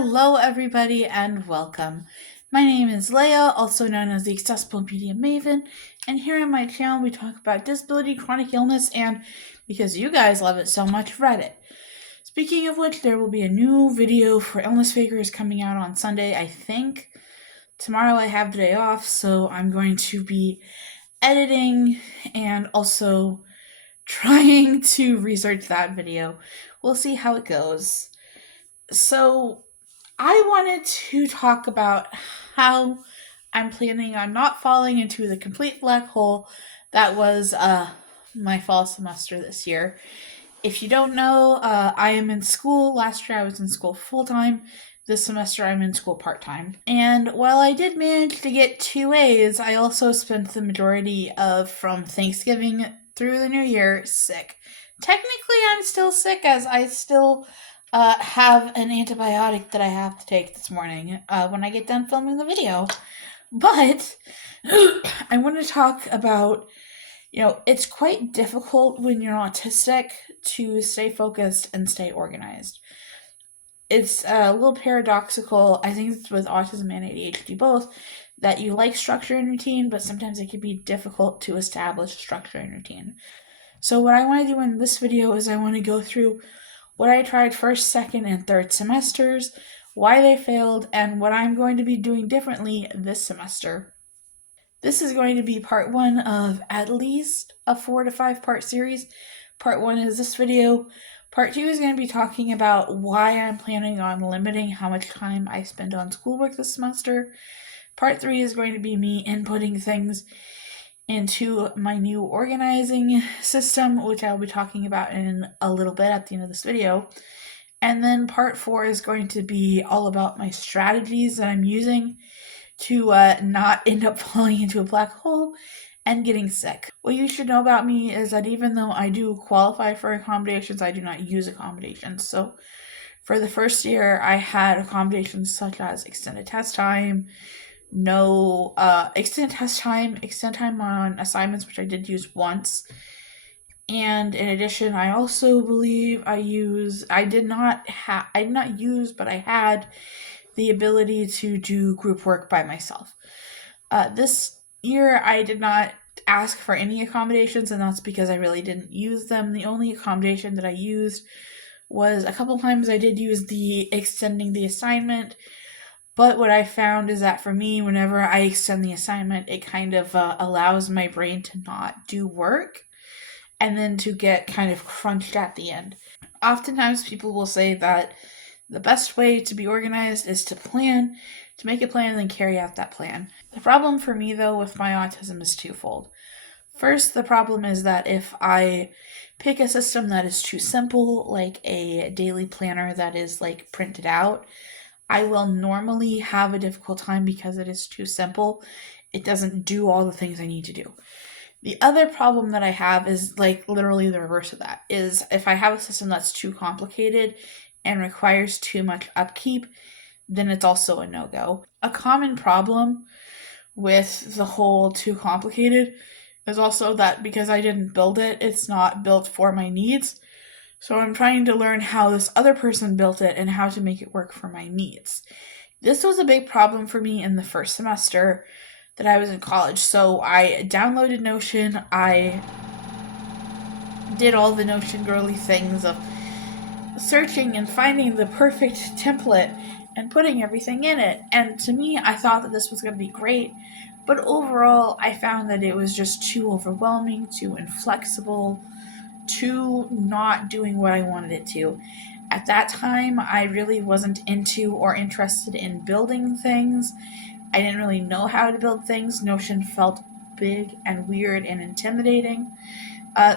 Hello, everybody, and welcome. My name is Laigha, also known as the Accessible Media Maven, and here on my channel we talk about disability, chronic illness, and because you guys love it so much, Reddit. Speaking of which, there will be a new video for Illness Fakers coming out on Sunday, I think. Tomorrow I have the day off, so I'm going to be editing and also trying to research that video. We'll see how it goes. So, I wanted to talk about how I'm planning on not falling into the complete black hole that was my fall semester this year. If you don't know, I am in school. Last year I was in school full-time. This semester I'm in school part-time. And while I did manage to get 2 A's, I also spent the majority of from Thanksgiving through the New Year sick. Technically I'm still sick as I still have an antibiotic that I have to take this morning when I get done filming the video. But I want to talk about, it's quite difficult when you're autistic to stay focused and stay organized. It's a little paradoxical, I think it's with autism and ADHD both, that you like structure and routine, but sometimes it can be difficult to establish structure and routine. So what I want to do in this video is I want to go through what I tried first, second, and third semesters, why they failed, and what I'm going to be doing differently this semester. This is going to be part 1 of at least a 4 to 5 part series. Part 1 is this video. Part 2 is going to be talking about why I'm planning on limiting how much time I spend on schoolwork this semester. Part 3 is going to be me inputting things into my new organizing system, which I'll be talking about in a little bit at the end of this video. And then part 4 is going to be all about my strategies that I'm using to not end up falling into a black hole and getting sick. What you should know about me is that even though I do qualify for accommodations, I do not use accommodations. So for the first year, I had accommodations such as extended test time, no extended time on assignments, which I did use once. And in addition, I also believe I had the ability to do group work by myself. This year, I did not ask for any accommodations, and that's because I really didn't use them. The only accommodation that I used was a couple times I did use the extending the assignment. But what I found is that for me, whenever I extend the assignment, it kind of allows my brain to not do work and then to get kind of crunched at the end. Oftentimes people will say that the best way to be organized is to make a plan and then carry out that plan. The problem for me though with my autism is twofold. First, the problem is that if I pick a system that is too simple, like a daily planner that is like printed out, I will normally have a difficult time because it is too simple. It doesn't do all the things I need to do. The other problem that I have is like literally the reverse of that, is if I have a system that's too complicated and requires too much upkeep, then it's also a no-go. A common problem with the whole too complicated is also that because I didn't build it, it's not built for my needs. So I'm trying to learn how this other person built it and how to make it work for my needs. This was a big problem for me in the first semester that I was in college. So I downloaded Notion. I did all the Notion girly things of searching and finding the perfect template and putting everything in it. And to me, I thought that this was going to be great. But overall, I found that it was just too overwhelming, too inflexible, to not doing what I wanted it to. At that time, I really wasn't into or interested in building things. I didn't really know how to build things. Notion felt big and weird and intimidating.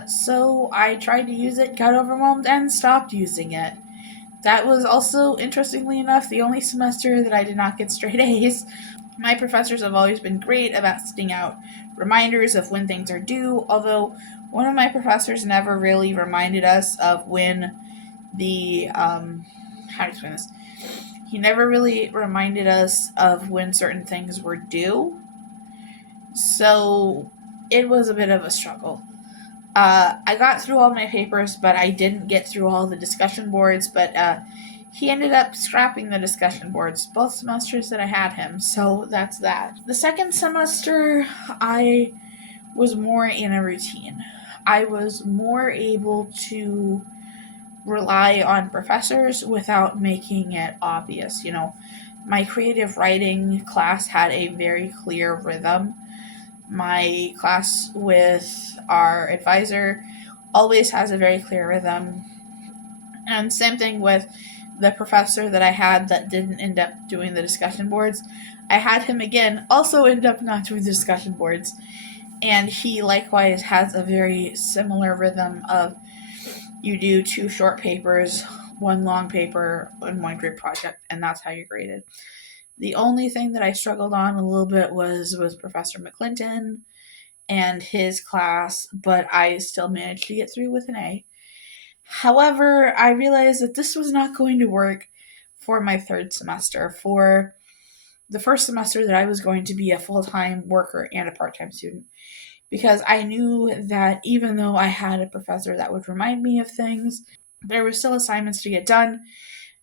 So I tried to use it, got overwhelmed, and stopped using it. That was also, interestingly enough, the only semester that I did not get straight A's. My professors have always been great about sending out reminders of when things are due, although one of my professors never really reminded us of when the, how to explain this? He never really reminded us of when certain things were due, so it was a bit of a struggle. I got through all my papers, but I didn't get through all the discussion boards, but he ended up scrapping the discussion boards both semesters that I had him, so that's that. The second semester, I was more in a routine. I was more able to rely on professors without making it obvious. My creative writing class had a very clear rhythm. My class with our advisor always has a very clear rhythm. And same thing with the professor that I had that didn't end up doing the discussion boards. I had him again also end up not doing the discussion boards. And he likewise has a very similar rhythm of you do 2 short papers, 1 long paper, and 1 group project, and that's how you're graded. The only thing that I struggled on a little bit was with Professor McClinton and his class, but I still managed to get through with an A. However, I realized that this was not going to work for my third semester. For the first semester that I was going to be a full-time worker and a part-time student, because I knew that even though I had a professor that would remind me of things, there were still assignments to get done,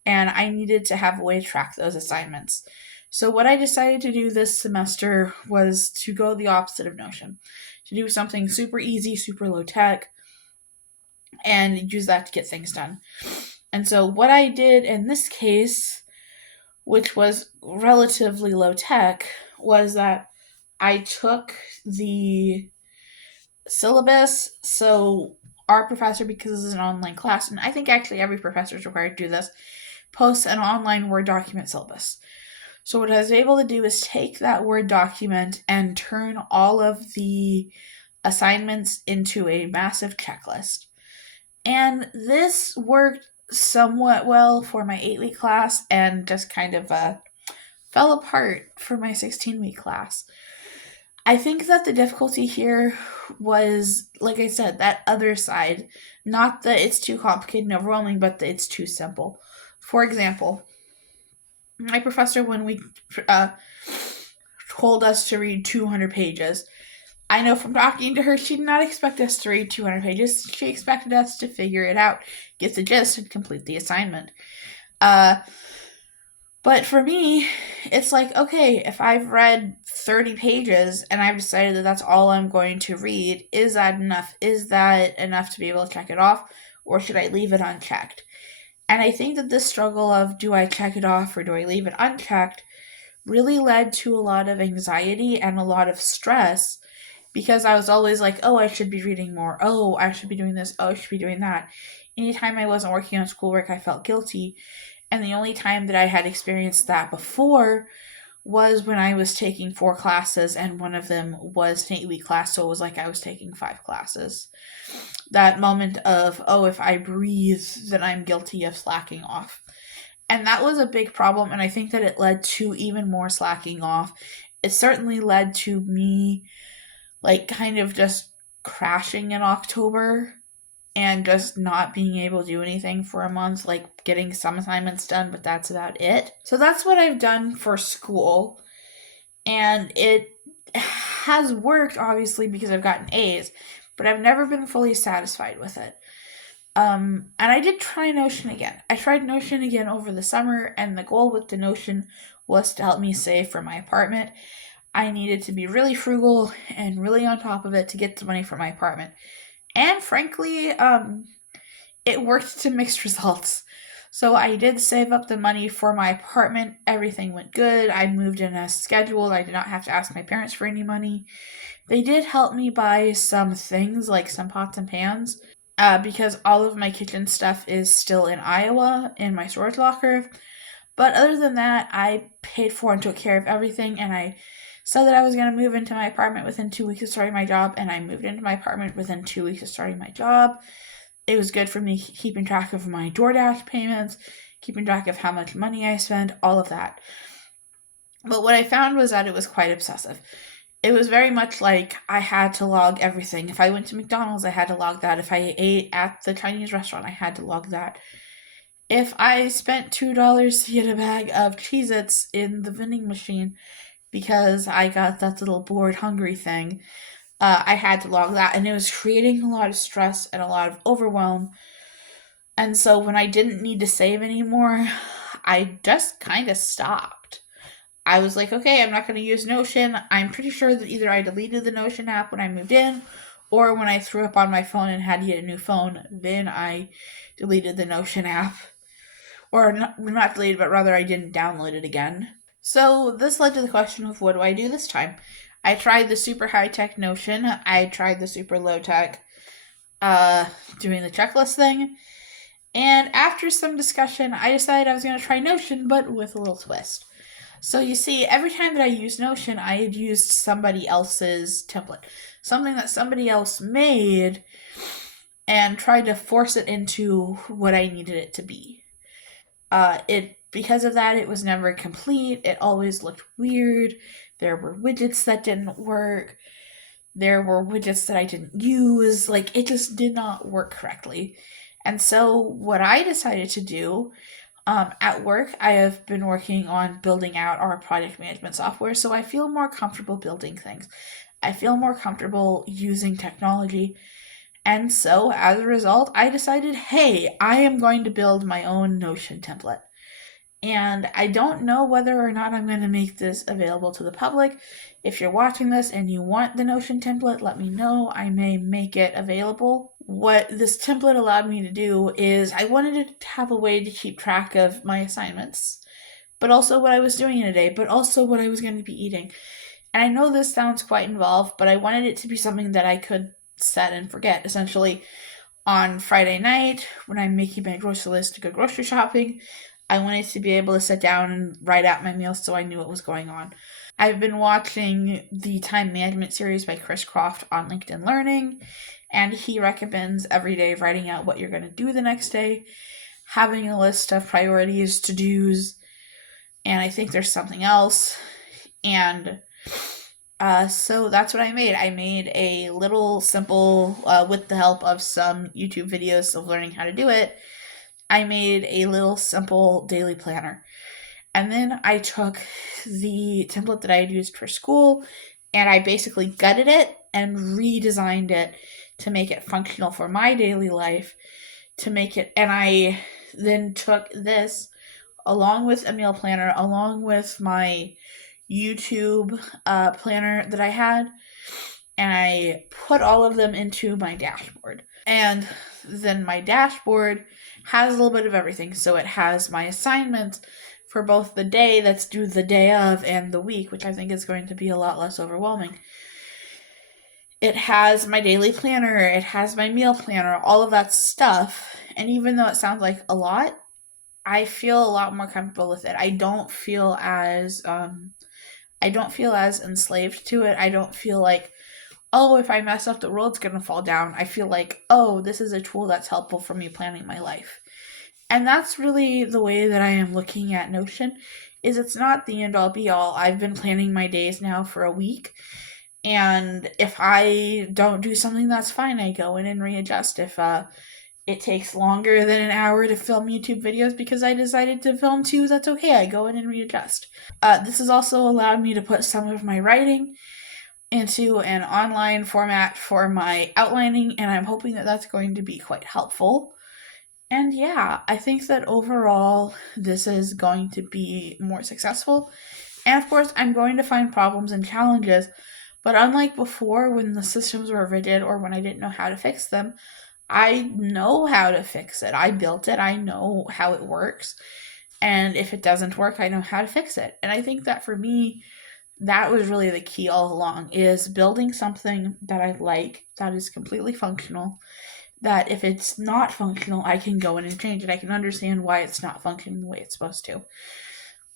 and I needed to have a way to track those assignments. So what I decided to do this semester was to go the opposite of Notion, to do something super easy, super low tech, and use that to get things done. And so what I did in this case, which was relatively low tech, was that I took the syllabus. So our professor, because this is an online class, and I think actually every professor is required to do this, posts an online Word document syllabus. So what I was able to do is take that Word document and turn all of the assignments into a massive checklist. And this worked somewhat well for my 8-week class and just kind of fell apart for my 16-week class. I think that the difficulty here was, like I said, that other side. Not that it's too complicated and overwhelming, but that it's too simple. For example, my professor, when we told us to read 200 pages, I know from talking to her, she did not expect us to read 200 pages. She expected us to figure it out, get the gist, and complete the assignment. But for me, it's like, okay, if I've read 30 pages and I've decided that that's all I'm going to read, is that enough? Is that enough to be able to check it off? Or should I leave it unchecked? And I think that this struggle of do I check it off or do I leave it unchecked really led to a lot of anxiety and a lot of stress, because I was always like, oh, I should be reading more. Oh, I should be doing this. Oh, I should be doing that. Anytime I wasn't working on schoolwork, I felt guilty. And the only time that I had experienced that before was when I was taking 4 classes, and one of them was an 8-week class, so it was like I was taking 5 classes. That moment of, oh, if I breathe, then I'm guilty of slacking off. And that was a big problem, and I think that it led to even more slacking off. It certainly led to me, like, kind of just crashing in October and just not being able to do anything for a month, like getting some assignments done, but that's about it. So that's what I've done for school, and it has worked, obviously, because I've gotten A's, but I've never been fully satisfied with it. And I did try Notion again. I tried Notion again over the summer, and the goal with the Notion was to help me save for my apartment. I needed to be really frugal and really on top of it to get the money for my apartment. And frankly, it worked to mixed results. So I did save up the money for my apartment. Everything went good. I moved in as scheduled. I did not have to ask my parents for any money. They did help me buy some things, like some pots and pans, because all of my kitchen stuff is still in Iowa in my storage locker. But other than that, I paid for and took care of everything, and I said that I was going to move into my apartment within 2 weeks of starting my job, and I moved into my apartment within 2 weeks of starting my job. It was good for me keeping track of my DoorDash payments, keeping track of how much money I spent, all of that. But what I found was that it was quite obsessive. It was very much like I had to log everything. If I went to McDonald's, I had to log that. If I ate at the Chinese restaurant, I had to log that. If I spent $2 to get a bag of Cheez-Its in the vending machine because I got that little bored hungry thing, I had to log that. And it was creating a lot of stress and a lot of overwhelm. And so when I didn't need to save anymore, I just kind of stopped. I was like, okay, I'm not going to use Notion. I'm pretty sure that either I deleted the Notion app when I moved in, or when I threw up on my phone and had to get a new phone, then I deleted the Notion app. Or not deleted, but rather I didn't download it again. So this led to the question of what do I do this time? I tried the super high tech Notion. I tried the super low tech uh, doing the checklist thing. And after some discussion, I decided I was going to try Notion, but with a little twist. So you see, every time that I used Notion, I had used somebody else's template, something that somebody else made, and tried to force it into what I needed it to be. It because of that, it was never complete. It always looked weird. There were widgets that didn't work. There were widgets that I didn't use. Like, it just did not work correctly. And so, what I decided to do at work, I have been working on building out our project management software, so I feel more comfortable building things. I feel more comfortable using technology. And so, as a result, I decided, hey, I am going to build my own Notion template. And I don't know whether or not I'm going to make this available to the public. If you're watching this and you want the Notion template, let me know. I may make it available. What this template allowed me to do is I wanted to have a way to keep track of my assignments, but also what I was doing in a day, but also what I was going to be eating. And I know this sounds quite involved, but I wanted it to be something that I could set and forget. Essentially, on Friday night, when I'm making my grocery list to go grocery shopping, I wanted to be able to sit down and write out my meals so I knew what was going on. I've been watching the time management series by Chris Croft on LinkedIn Learning, and he recommends every day writing out what you're going to do the next day, having a list of priorities, to dos, and I think there's something else. And so that's what I made. I made a little simple, with the help of some YouTube videos of learning how to do it, I made a little simple daily planner. And then I took the template that I had used for school and I basically gutted it and redesigned it to make it functional for my daily life, to make it. And I then took this along with a meal planner, along with my YouTube planner that I had, and I put all of them into my dashboard. And then my dashboard has a little bit of everything. So it has my assignments for both the day that's due the day of and the week, which I think is going to be a lot less overwhelming. It has my daily planner, it has my meal planner, all of that stuff. And even though it sounds like a lot, I feel a lot more comfortable with it. I don't feel as enslaved to it. I don't feel like, oh, if I mess up, the world's gonna fall down. I feel like, oh, this is a tool that's helpful for me planning my life. And that's really the way that I am looking at Notion, is it's not the end all be all. I've been planning my days now for a week, and if I don't do something, that's fine. I go in and readjust. If it takes longer than an hour to film YouTube videos because I decided to film two, that's okay. I go in and readjust. This has also allowed me to put some of my writing into an online format for my outlining, and I'm hoping that that's going to be quite helpful. And yeah, I think that overall this is going to be more successful. And of course, I'm going to find problems and challenges, but unlike before when the systems were rigid or when I didn't know how to fix them, I know how to fix it. I built it, I know how it works. And if it doesn't work, I know how to fix it. And I think that for me, that was really the key all along, is building something that I like, that is completely functional, that if it's not functional, I can go in and change it. I can understand why it's not functioning the way it's supposed to.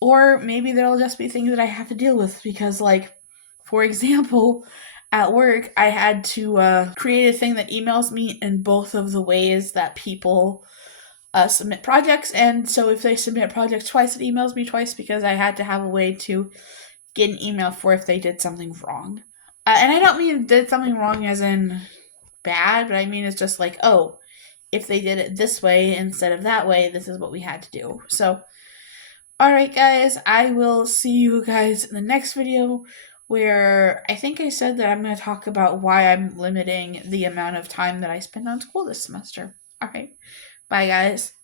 Or maybe there'll just be things that I have to deal with because, like, for example, at work, I had to create a thing that emails me in both of the ways that people submit projects. And so if they submit projects twice, it emails me twice because I had to have a way to get an email for if they did something wrong. And I don't mean did something wrong as in bad, but I mean it's just like, oh, if they did it this way instead of that way, this is what we had to do. So, alright, guys, I will see you guys in the next video, where I think I said that I'm going to talk about why I'm limiting the amount of time that I spend on school this semester. Alright, Bye, guys.